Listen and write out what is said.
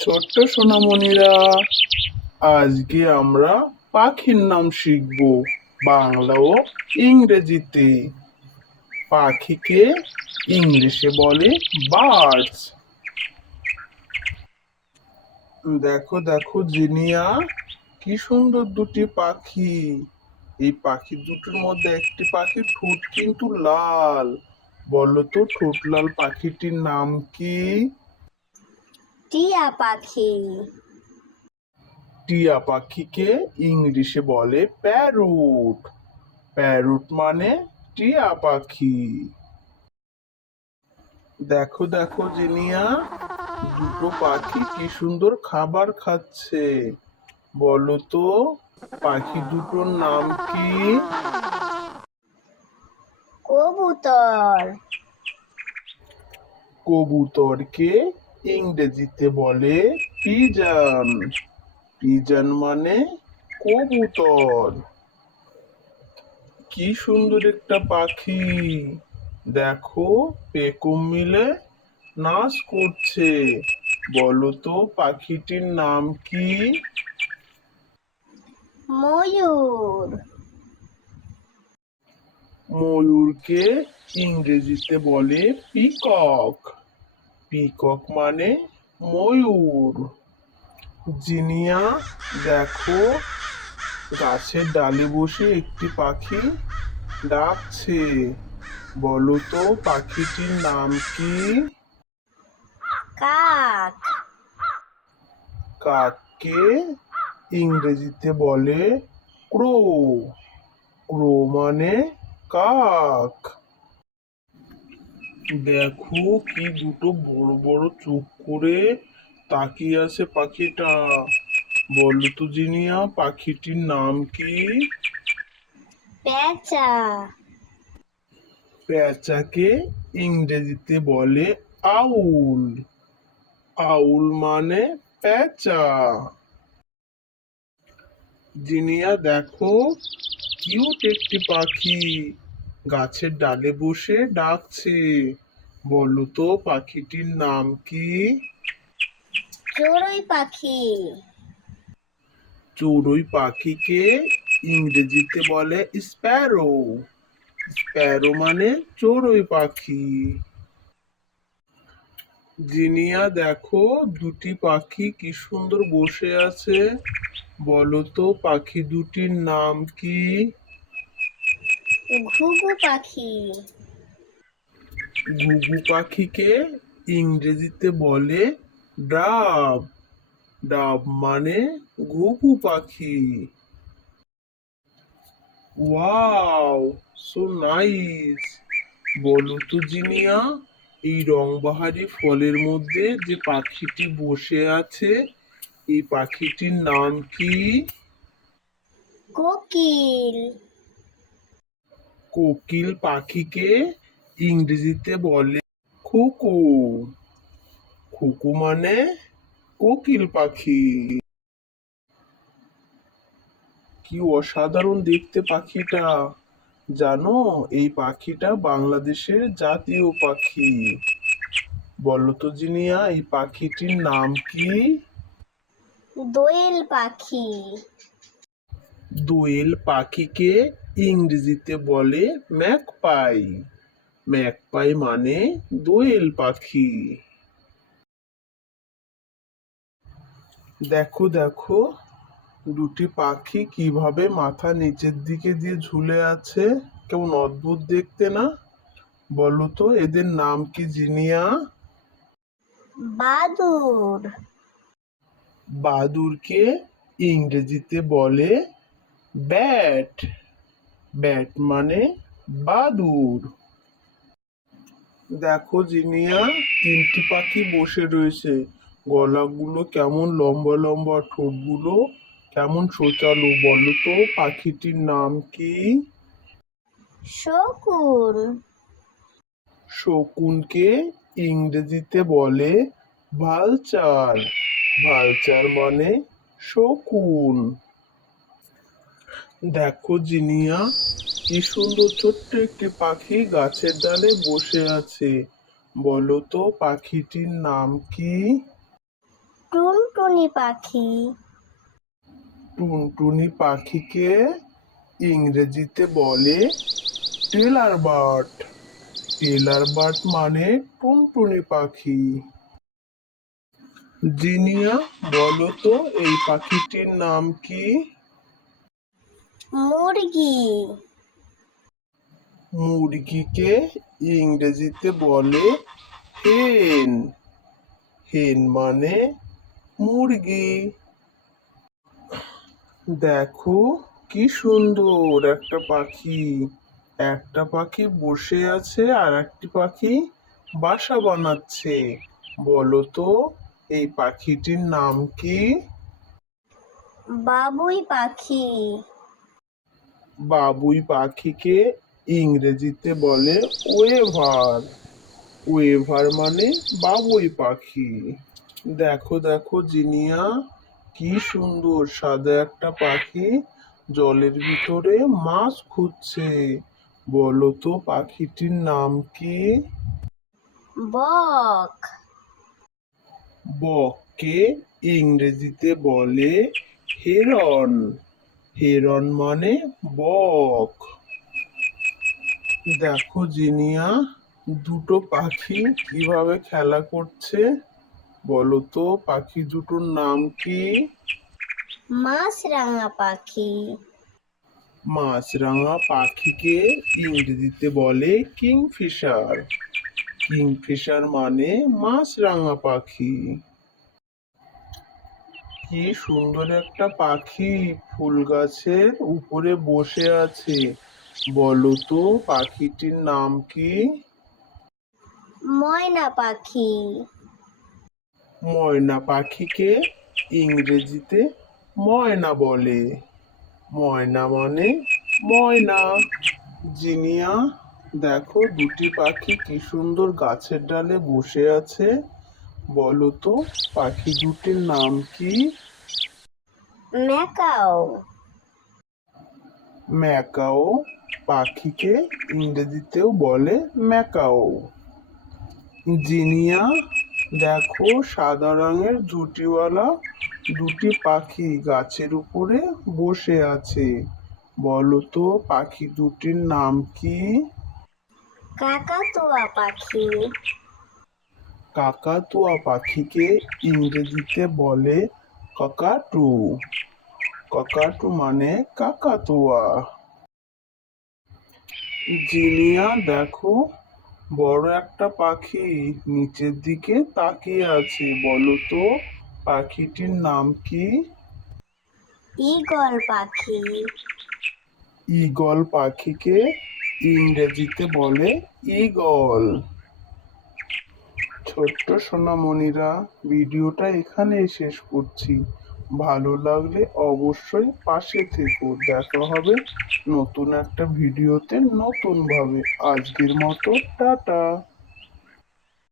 ছোট্ট সোনামণিরা, আজকে আমরা পাখির নাম শিখব বাংলা ও ইংরেজিতে। পাখিকে ইংলিশে বলে বার্ডস। দেখো দেখো, জিনিয়া, কি সুন্দর দুটি পাখি। এই পাখি দুটোর মধ্যে একটি পাখির ঠোঁট কিন্তু লাল। বলো তো, ঠোঁট লাল পাখিটির নাম কি? টিয়া পাখি। টিয়া পাখিকে ইংলিশে বলে প্যারুট। প্যারুট মানে টিয়া পাখি। দেখো দেখো জিনিয়া দুটো পাখি কি সুন্দর খাবার খাচ্ছে। বলো তো পাখি দুটোর নাম কি? কবুতর। কবুতরকে ইংরেজিতে বলে পিজন পিজন মানে কবুতর। কি সুন্দর একটা পাখি। দেখো পেকুম মিলে নাচ করছে। বলো তো পাখিটির নাম কি? ময়ূর। ময়ূরকে ইংরেজিতে বলে পিকক। পিকক মানে ময়ূর। জিনিয়া দেখো গাছের ডালে বসে একটি পাখি ডাকছে। বলো তো পাখিটির নাম কি? কাক। কাককে ইংরেজিতে বলে ক্রো। ক্রো মানে কাক। দেখো কি দুটো বড় বড় চোখ করে তাকিয়ে আছে পাখিটা। বলো তো জিনিয়া পাখিটির নাম কি? পেঁচা পেঁচাকে ইংরেজিতে বলে আউল। আউল মানে পেঁচা জিনিয়া দেখো কিউট একটি পাখি। গাছের ডালে বসে ডাকছে। বলো তো পাখিটির নাম কি? চড়ুই পাখি। চড়ুই পাখিকে ইংরেজিতে বলে স্প্যারো। স্প্যারো মানে চড়ুই পাখি। জিনিয়া দেখো দুটি পাখি কি সুন্দর বসে আছে। বলো তো পাখি দুটির নাম কি? ঘুঘু পাখি। ঘুঘু পাখিকে ইংরেজিতে বলে ডাব। ডাব মানে ঘুঘু পাখি। Wow so nice. বলো তো জিনিয়া এই রংবাহারি ফলের মধ্যে যে পাখিটি বসে আছে এই পাখিটির নাম কি? কোকিল। কোকিল পাখিকে ইংরেজিতে বলে খুকু। খুকু মানে কোকিল পাখি। কি অসাধারণ দেখতে পাখিটা। জানো এই পাখিটা বাংলাদেশের জাতীয় পাখি। বলো তো জিনিয়া এই পাখিটির নাম কি? দোয়েল পাখি। দোয়েল পাখিকে ইংরেজিতে বলে ম্যাকপাই। ম্যাকপাই মানে দোয়েল পাখি। দেখো দেখো দুটি পাখি কীভাবে মাথা নিচের দিকে দিয়ে ঝুলে আছে? কেমন অদ্ভুত দেখতে না? বলো তো এদের নাম কি জিনিয়া? বাদুর। বাদুরকে ইংরেজিতে বলে ব্যাট। ব্যাট মানে বাদুর দেখো জিনিয়া তিনটি পাখি বসে রয়েছে গলাগুলো কেমন লম্বা লম্বা ঠোঁটগুলো কেমন সোচালো বলো তো পাখিটির নাম কি? শকুন। শকুনকে ইংরেজিতে বলে ভালচার ভালচার মানে শকুন। দেখো জিনিয়া কি সুন্দর ছোট্ট একটি পাখি গাছের ডালে বসে আছে। বলো তো পাখিটির নাম কি? টুনটুনি পাখি। টুনটুনি পাখিকে ইংরেজিতে বলে টেলার বার্ড। টেলার বার্ড মানে টুনটুনি পাখি। জিনিয়া বলো তো এই পাখিটির নাম কি? মুরগি। মুরগিকে ইংরেজিতে বলে হেন হেন মানে মুরগি। দেখো কি সুন্দর একটা পাখি। একটা পাখি বসে আছে আর একটি পাখি বাসা বানাচ্ছে। বলো তো এই পাখিটির নাম কি? বাবুই পাখি। বাবুই পাখিকে ইংরেজিতে বলে ওয়েভার। ওয়েভার মানে বাবুই পাখি। দেখো দেখো জিনিয়া কি সুন্দর। সাদা একটা পাখি জলের ভিতরে মাছ খুঁজছে। বলো তো পাখিটির নাম কি? বক। বককে ইংরেজিতে বলে হেরন। হেরন মানে বক। দেখো জিনিয়া দুটো পাখি কীভাবে খেলা করছে বলো তো? পাখি দুটোর নাম কি? মাছরাঙা পাখি। মাছরাঙা পাখিকে ইংরেজিতে বলে কিংফিশার। কিংফিশার মানে মাছরাঙা পাখি। কি সুন্দর একটা পাখি ফুল গাছের উপরে বসে আছে। বলো তো পাখিটির নাম কি? ময়না পাখি। ময়না পাখিকে ইংরেজিতে ময়না বলে। ময়না মানে ময়না। জিনিয়া দেখো দুটি পাখি কি সুন্দর গাছের ডালে বসে আছে। বলো তো পাখি দুটির নাম কি? ম্যাকাও। ম্যাকাও পাখিকে ইংরেজিতেও বলে ম্যাকাও। জিনিয়া দেখো সাদা রঙের জুটিওয়ালা দুটি পাখি গাছের উপরে বসে আছে। বলো তো পাখি দুটির নাম কি? কাকাতুয়া পাখি। কাকাতুয়া পাখিকে ইংরেজিতে বলে কাকাটু। কাকাটু মানে কাকাতুয়া। জিনিয়া দেখো বড় একটা পাখি নিচের দিকে তাকিয়ে আছে বলো তো পাখিটির নাম কি? ঈগল পাখি। ঈগল পাখিকে ইংরেজিতে বলে ঈগল। ছোট্ট সোনামণিরা ভিডিওটা এখানেই শেষ করছি। ভালো লাগলে অবশ্যই পাশে থেকো। দেখা হবে নতুন একটা ভিডিওতে নতুনভাবে। আজকের মতো, টাটা।